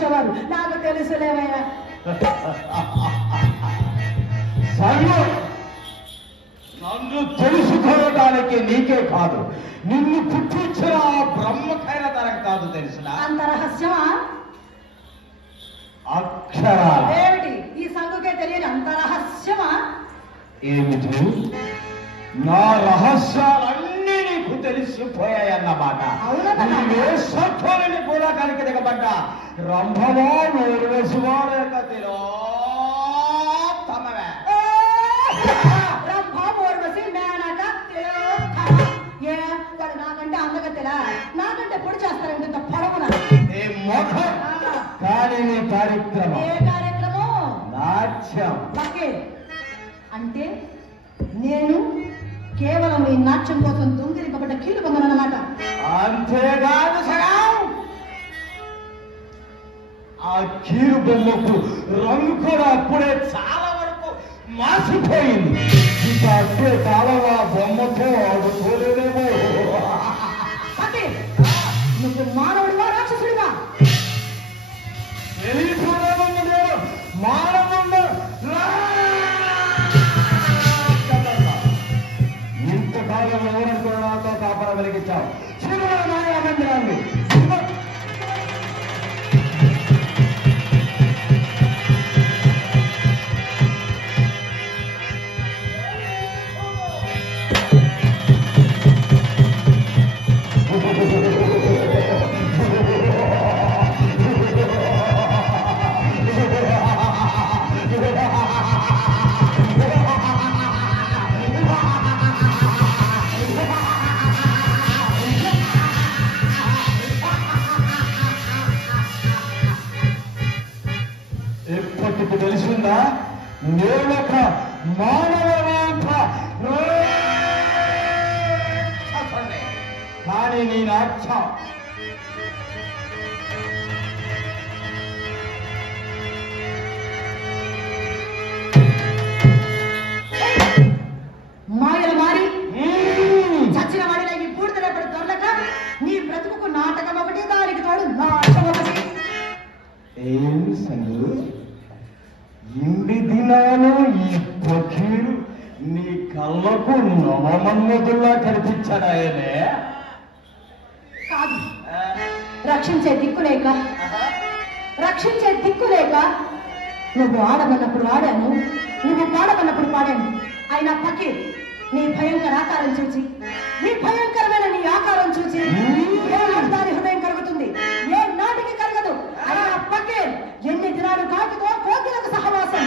చూసేవారు నాకు తెలుసులేవయ్యా. నన్ను తెలుసుకోవడానికి నీకే కాదు, నిన్ను పుట్టించిన బ్రహ్మకైన తరం కాదు తెలిసిన. అంత రహస్యమా? అక్షరాలు ఏమిటి ఈ సంగుకే తెలియని అంత రహస్యమా? ఏమిటి? నా రహస్యాలన్నీ నీకు తెలిసిపోయాయన్నమాట. నీవే సత్వాలని కూడా కనుక దిగబడ్డా రంభమో నోరువేసుమో లేక తిరోత్తమమే. వాడు నాకంటే అందగత్తెలా, నాకంటే పొడి చేస్తారంటే ఇంత పొడవునా? కానీ నీ కార్యక్రమం ఏ కార్యక్రమం? నాట్యం. అంటే నేను కేవలం ఈ నాట్యం కోసం దొంగిలింపబడ్డ కీలు బొమ్మనమాట. అంతేకాదు సగం, ఆ కీలు బొమ్మకు రంగు కూడా అప్పుడే చాలా వరకు మాసిపోయింది. ఇక అట్టే కాలంలో బొమ్మతో ఆడుకోలేదేమో. నువ్వు మానవుడివా రాక్షసుడివా? తెలియకూడదు నేను మానవుడు. ఇంతకాలం ఎవరంటే నాతో కాపలా వెలిగించావు మందిరాన్ని. ఎప్పటికి తెలిసిందా నేనొక మానవ కానీ నీ నాట్యం మాయలు మారి చచ్చిన వాడిన ఈ పూర్తిరేపటి దొరలక నీ బ్రతుకు నాటకం ఒకటి, దానికి తోడు నాటకం ఒకటి. ఏం సంగు ఇన్ని దినాలు ఈ పక్షులు నీ కళ్ళకు నవమన్మధుల్లా కనిపించాడాయనే? కాదు, రక్షించే దిక్కులేక నువ్వు ఆడమన్నప్పుడు ఆడాను, నువ్వు పాడమన్నప్పుడు పాడాను. అయినా పకి నీ భయంకర ఆకారం చూసి, నీ భయంకరమైన నీ ఆకారం చూసి ఏ దాని హృదయం కలుగుతుంది? ఏ నాటికి కలగదు. అయినా పకి ఎన్ని దినాలు కాటుకో కోకిలకు సహవాసం.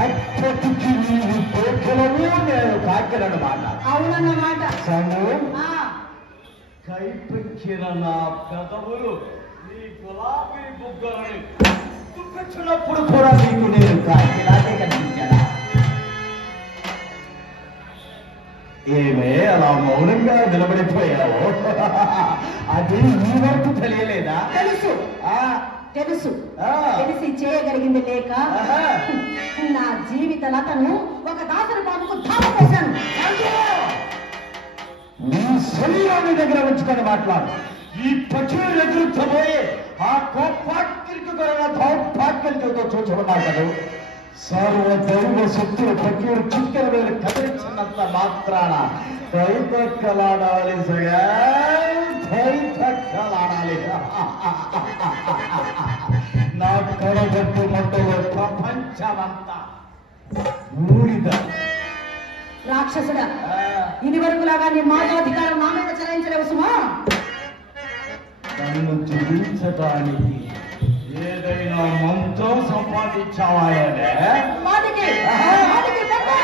అప్పటికి నీవు కోకిలము నేను కాకిలన్నమాట. అవునన్నమాట. కైపెక్కిన నా పెదవులు నీ గులాబీ బుగ్గలని దుఃఖించినప్పుడు కూడా నీకు నేను కాకిలాగే కనిపించాడా? ఏమే అలా మౌనంగా నిలబడిపోయావు? అది నీ వరకు తెలియలేదా? తెలుసు తెలిసి చేయగలిగింది లేక నా జీవిత లతను ఒక దాసరి బాబుకు ధారపోశాను. నీ శరీరాన్ని దగ్గర ఉంచుకొని మాట్లాడు. ఈ పక్షులు ఎదురుచ్చబోయే ఆ కోపాక్కిరికి కొరగా దౌర్భాగ్యంతో చూచుకున్నావు కదా. సర్వదైవ శక్తులు పక్షులు చిక్కెల మీద కదిలించినంత మాత్రాన దైతక్కలాడాలి సగా, దైతక్కలాడాలి. నా కడగట్టు రాక్షసుడా, ఇది వరకు లాగా నీ మాయాధికారం నా మీద చెలాయించలేవు సుమా. నన్ను జయించడానికి ఏదైనా మంత్రం సంపాదించావాయనే? మాటికి మాటికి తప్పు.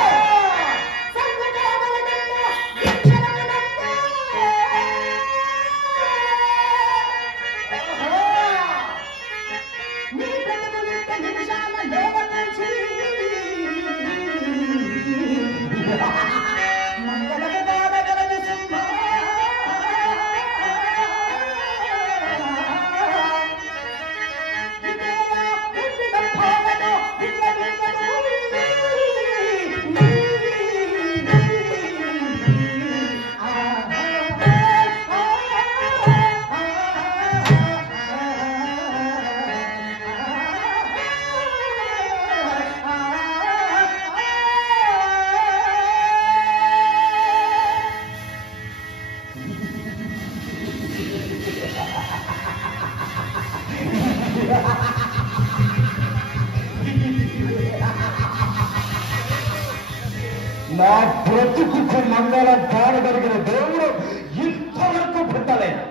నా బ్రతుకు మంగళ పాడగలిగిన దేవుడు ఇంతవరకు పుట్టలేదు,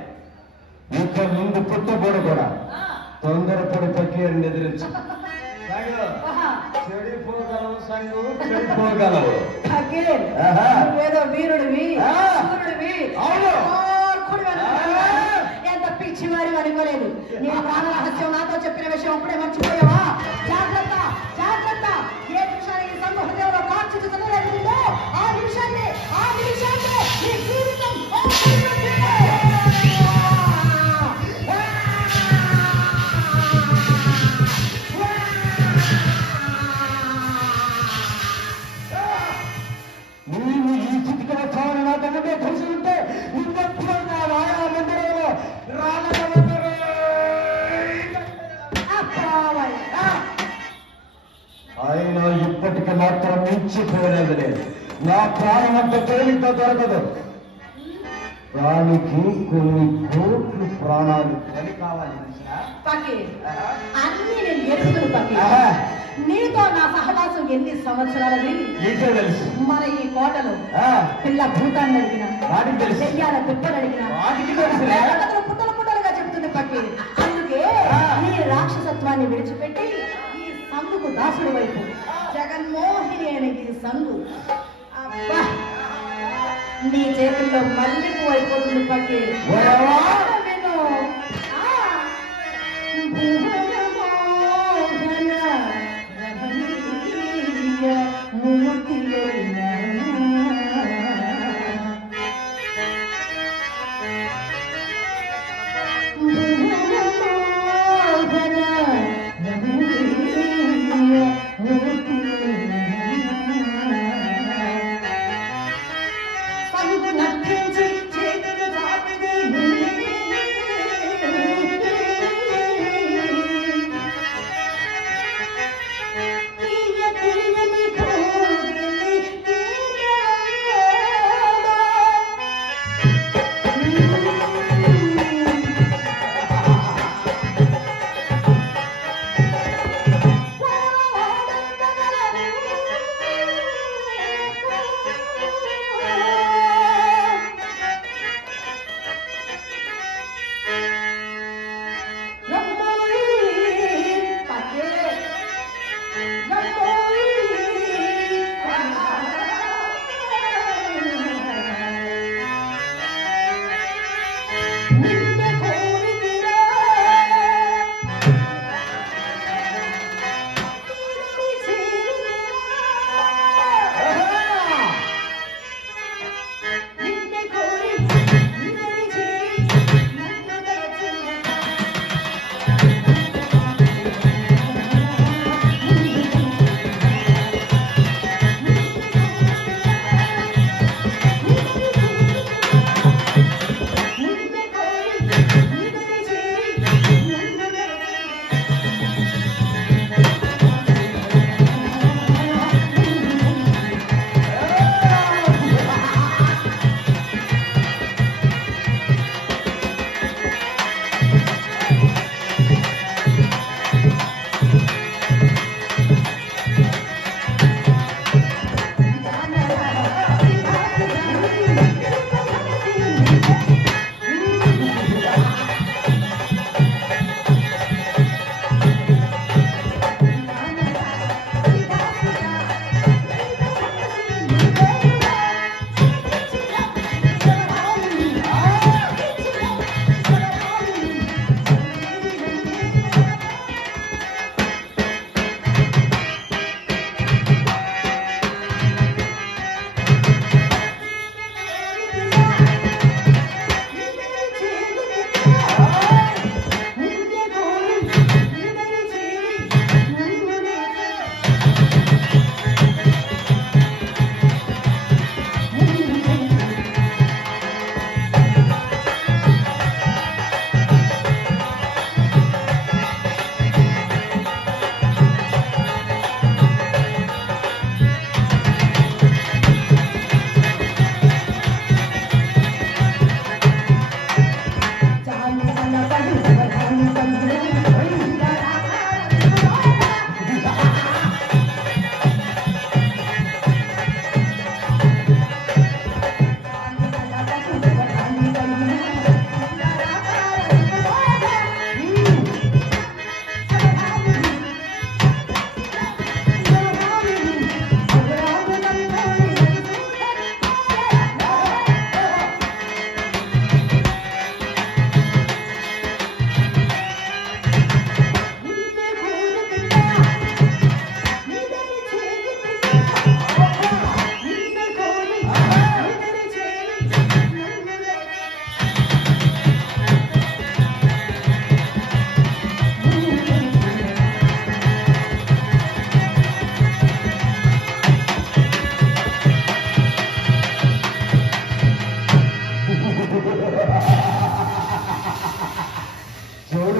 ఇక ముందు పుట్టబోడు కూడా. తొందరపడి ప్రక్రియను ఎదిరించు. చెడిపోగలవు సంగు, చెడిపోగలవు. ఏదో వీరుడివి, సూర్యుడివి, అవును. ఎంత పిచ్చి వారి అనుకోలేదు. నీ ప్రాణ రహస్యం నాతో చెప్పిన విషయం అప్పుడే మర్చిపోయావా? జాగ్రత్త జాగ్రత్త. ఏ నిమిషానికి సంఘంలో కాల్చి చదవలేకుందో ఆ నిమిషాన్ని నీ జీవితం నీవు ఈ స్థితికి వచ్చావని నాకన్నదే తెలిసి ఉంటే నువ్వెప్పుడు నా వాయా మందిరంలో అయినా ఇప్పటికి మాత్రం మించిపోలేదు లేదు. నా ప్రాణం అంత తేలిక దొరకదు. దానికి కొన్ని కోట్లు ప్రాణాలు బలి కావాలి. అన్ని నేను ఎరుగుతును పకి. నీతో నా సహవాసం ఎన్ని సంవత్సరాలది నీకే తెలుసు. మన ఈ కోటలో పిల్ల భూతాన్ని అడిగిన, వాటికి తెలుసు. దెయ్యాల దిబ్బలు అడిగిన, వాటికి తెలుసు. పుట్టలు పుట్టలుగా చెప్తుంది పక్కి. అందుకే ఈ రాక్షసత్వాన్ని విడిచిపెట్టి ఈ సందుకు దాసుడి వైపు జగన్మోహిని అనే ఈ సందు అబ్బా నీ చేతుల్లో మల్లెపు అయిపోతుంది పక్కి.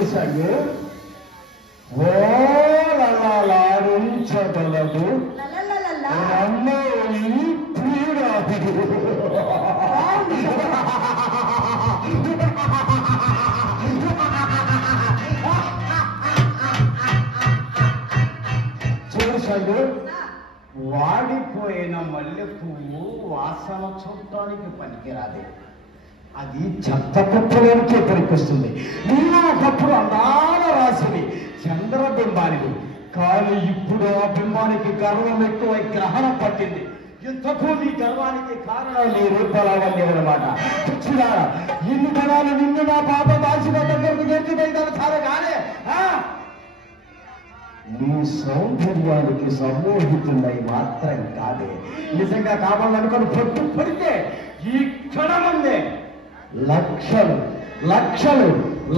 చూశాడు ఓలాడించగలదు రమ్మోయి ప్రియురాడు. చూశాడు వాడిపోయిన మల్లె పువ్వు వాసన చూడటానికి పనికిరాదు, అది చెత్త కుప్పలోనికే పనికొస్తుంది. నీలో ఒకప్పుడు అందాల రాసివి చంద్రబింబానికి, కానీ ఇప్పుడు ఆ బింబానికి గర్వం ఎక్కువ గ్రహణం పట్టింది. ఇంతకు నీ గర్వానికి కారణం నీ రూపాలన్నమాట. పిచ్చిరా, ఇన్ని ధనాలు నిన్ను నా పాప దాచిన దగ్గరకు నేర్చుకుంటాను చాలా కానీ నీ సౌందర్యానికి సమ్మోహితున్నై మాత్రం కాదే. నిజంగా కావాలనుకొని పొట్టు పడితే ఈ క్షణముందే లక్షలు లక్షలు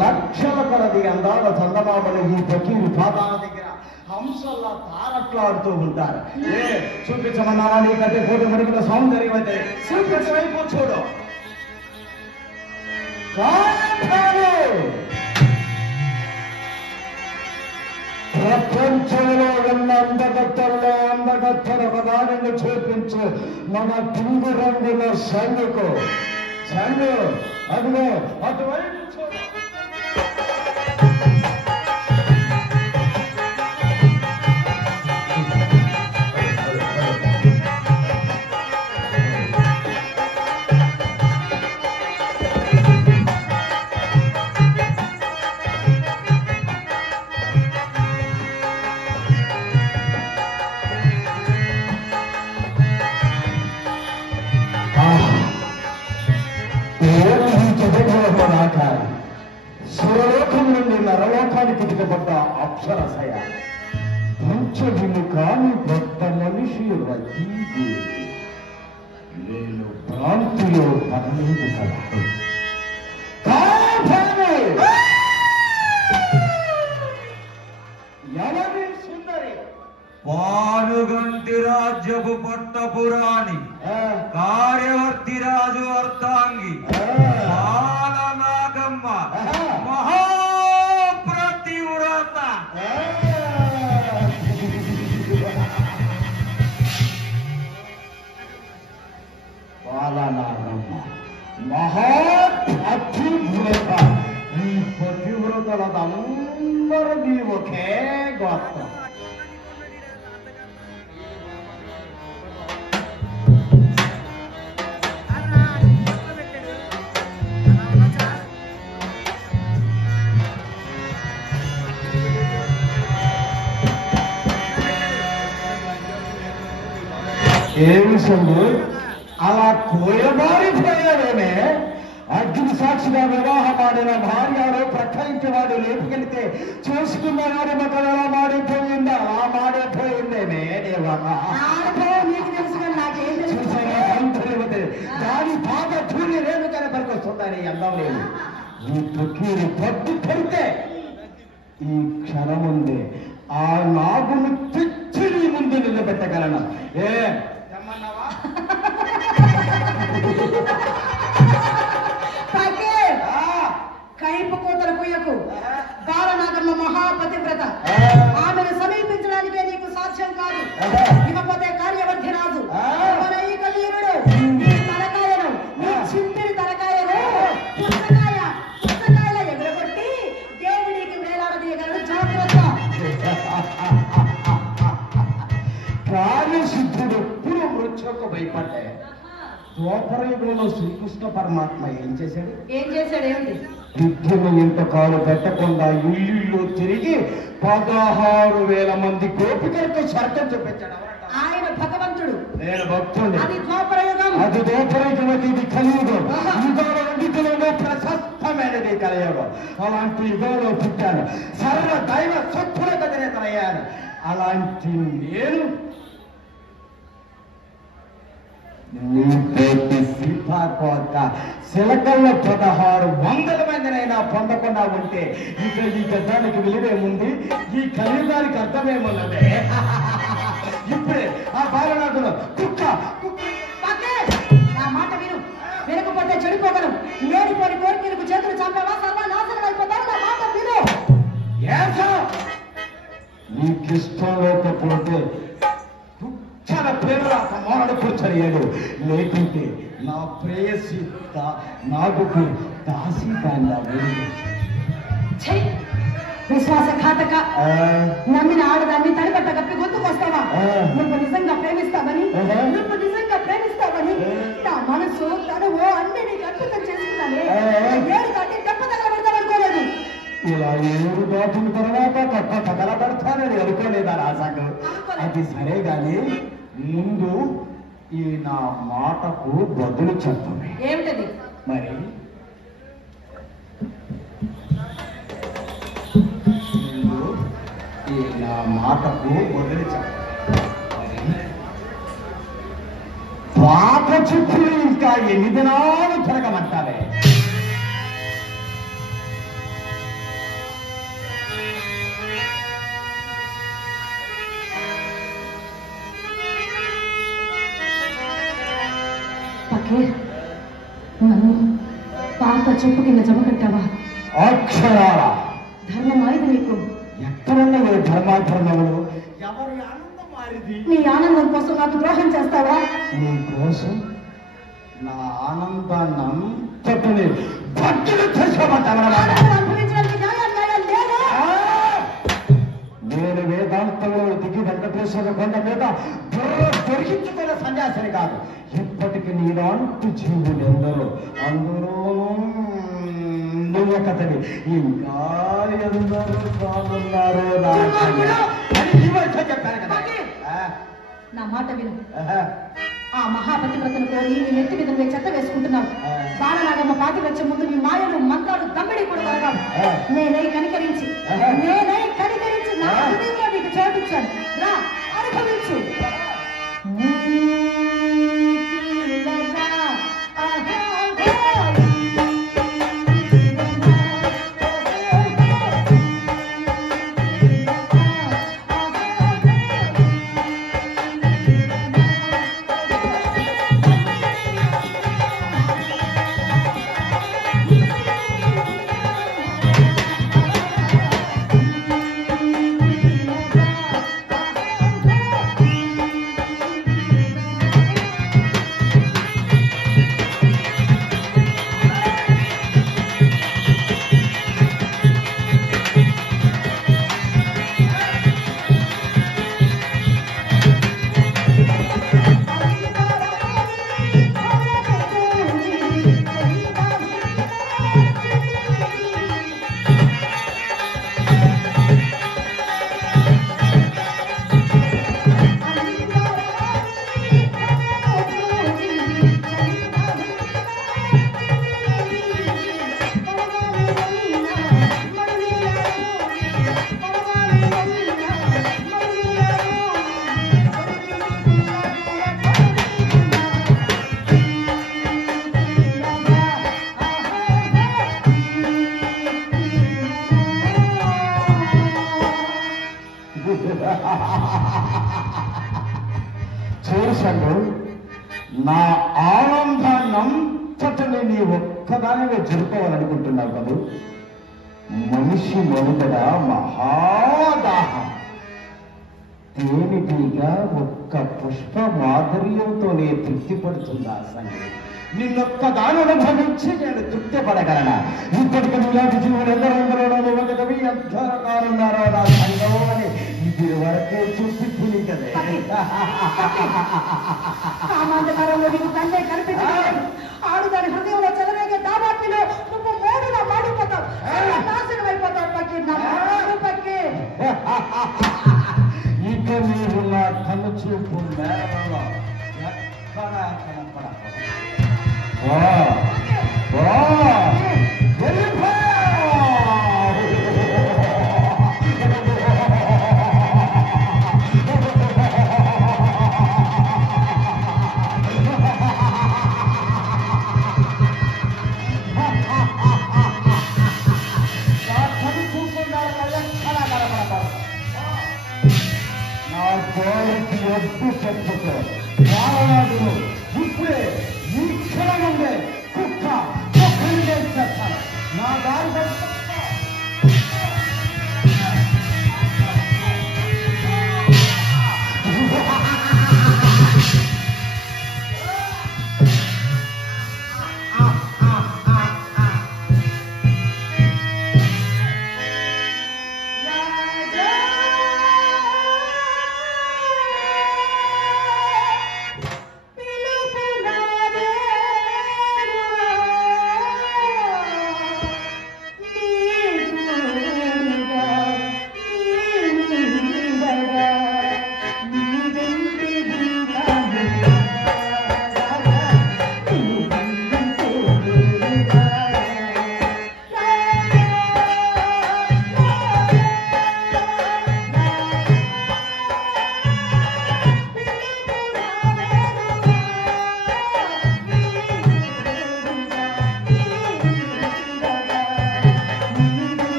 లక్షల కొలది అందాల చందమామలు ఈ పకీరు పాదాల దగ్గర హంసల్లా తారట్లాడుతూ ఉంటారు. చూపించమన్నారా నీకంటే కోటి మరుగుల సౌందర్యం అయితే చూపించవైపు చూడు. ప్రపంచంలో ఉన్న అందగత్తల్లో అందగత్తల పదాలను చూపించు మన పిండి రంగుల సంగుకు సంగు అదిగో అటువైపు చూడు. సురలోకం నుండి నరలోకానికి దిగబడ్డ అప్సరసయ పంచవిను కాని పెద్ద మనిషి రతీదేవి. నేను భ్రాంతిలో పడలేదు కదా. ఎవరి సుందరి పానుగంటి రాజ్యపు పట్టపురాణి కార్యవర్తి రాజు అర్థాంగి బాలనాగమ్మ మహాప్రతివ్రత. బాలనాగమ్మ మహాప్రతివ్రత. ఈ పతివ్రతలందరిది ఒకే గోత్రం. ఏమి సంగు అలా కోయబారిపోయాడేమే. అగ్ని సాక్షిగా వివాహమాడిన భార్యలో ప్రక్కలించి వాడు లేపుకెళ్తే చూసుకున్నవాడు మొక్కలు ఎలా మాడిపోయిందా అలా మాడిపోయిందేమే. దాని పాత ధూళి రేణుకనే పనికొస్తుందని అందం లేదు. ఈ తొక్కిని పట్టు పడితే ఈ క్షణముందే ఆ నాగును తెచ్చి నీ ముందు నిలబెట్టగలను. కైపు కూతల కుయ్యకు బాలనాగమ్మ మహాపతివ్రత. ఆమెను సమీపించడానికే నీకు సాధ్యం కాదు. ఇకపోతే కార్యవర్ధి రాజు మన ఈ కలీరుడు నీ తలకాయను నీ చింపిరి తలకాయను పుస్తకాయల ఎదురగొట్టి దేవుడికి వేలాడదీయగలడు. జాగ్రత్త. కార్యసిద్ధుడు ఎప్పుడు వృక్షకు భయపడ్డాయి. ద్వాపరయుగంలో శ్రీకృష్ణ పరమాత్మ ఏం చేశాడు? ఏమిటి? యుద్ధము ఇంతకాలం పెట్టకుండా ఇల్లు తిరిగి 16,000 మంది గోపికలకు స్వర్గం చూపించాడు. ఆయన భగవంతుడు, నేను భక్తుడు. అది ద్వాపరయుగం. అది ద్వాపరయుగం, ఇది కలియుగం. యుగాల రెండిటిలో ప్రశస్తమైనది కలియుగం. అలాంటి యుగంలో పుట్టాను. సర్వ దైవ స్వచ్ఛుల గదినేతనయ్యాను. అలాంటి నేను నీతోటి సీతాకోట శిలకల్లో 1600 మందినైనా పొందకుండా ఉంటే ఇక ఈ గద్దానికి విలువేముంది? ఈ కలియుగానికి అర్థమేమున్నదే? ఇప్పుడే ఆ బాలనాథులు కుక్క నా మాట విను. వినకపోతే చెడిపోగలం. లేనిపోని కోరికలకు చేతులు చంపేవా సర్వనాశనం అయిపోతావు. నా మాట విను. నీకిష్టం లేకపోతే చాలా ప్రేమలా మానడు కూర్చొనియాడు, లేకుంటే నా ప్రేయసి నాకు దాసి దాన్ని విశ్వాసఘాతక నమ్మిన ఆడదాన్ని తడిపట్ట కప్పి గొంతుకొస్తావా? నువ్వు నిజంగా ప్రేమిస్తావని నా మనసు తనువు అన్ని నీకు అద్భుతం చేసుకున్నానే. ఏడు దాటి దెబ్బ తగలబడతావనుకోలేదు. ఇలా ఏడు దాటిన తర్వాత కప్ప తగలబడతానని అనుకోలేదా రాజాకు? అది సరే గాని ముందు ఈ నా మాటకు బదులు చెప్పమే. ఏమిటది మరి? ఈ నా మాటకు బదులు చెప్పమే. పాత చుట్టూ ఇంకా ఎన్ని దినాలు తిరగమంటావే? నన్ను పాత చెప్పు కింద జమ కట్టావా? అక్షరాల ధర్మం ఆయుధ నీకు. ఎక్కడన్నా ధర్మాధర్మములు ఎవరి ఆనందం మారిది? నీ ఆనందం కోసం నాకు ద్రోహం చేస్తావా? నీ కోసం నా ఆనందాన్ని అంతటిని భక్తులు చేసుకోమంటావా? నేను వేదాంతంలో దిగి వెంకటేశ్వర కొండ మీద దొరికించుకున్న సన్యాసిని కాదు. ఇప్పటికి నీలాంటి జీవులు ఎందరో, అందరూ నువ్వొకతని, ఇంకా ఎందరో కానున్నారు. చెప్పాను కదా. నా మాట విను. ఆ మహాపతివ్రతను కోరి నీ నెత్తి మీద నువ్వే చెత్త వేసుకుంటున్నావు. బాలనాగమ్మ పాటి వచ్చే ముందు నీ మాయలు మంత్రాలు దమ్మిడి కూడా కలగాలి. నేనే కనికరించి నా హృదయంలో నీకు చోటిచ్చాను. రా, అనుభవించు. చూసండు, నా ఆనందాన్నంతటిని నీ ఒక్కదానిగా జరుపుకోవాలనుకుంటున్నావు కదా. మనిషి మనుగడ మహాదాహం. తేనిటిగా ఒక్క పుష్ప మాధుర్యంతోనే తృప్తి పడుతుందా సంగతి? నిన్నొక్కదాని అనుభవించి నేను తృప్తి పడగలనా? ఇప్పటికి నీలాంటి జీవులు ఎందరో ఒక కవి ఎంత రకాలున్నారో నా సంఘం అని ఇది వరకే చూసి తిని కదే. ఆడుదాని హృదయంలో చెలరేగే దాదాపులో నువ్వు మూడుగా మాడిపోతావు, నాశనం అయిపోతావు. పక్కి ఇక నీవు నా కన్ను చూపు నేలలో ఎక్కడా కనపడ. నా కోరిక ఎప్పుడు చెప్పుకో. ఇప్పుడే ఈ క్షణం ఉండే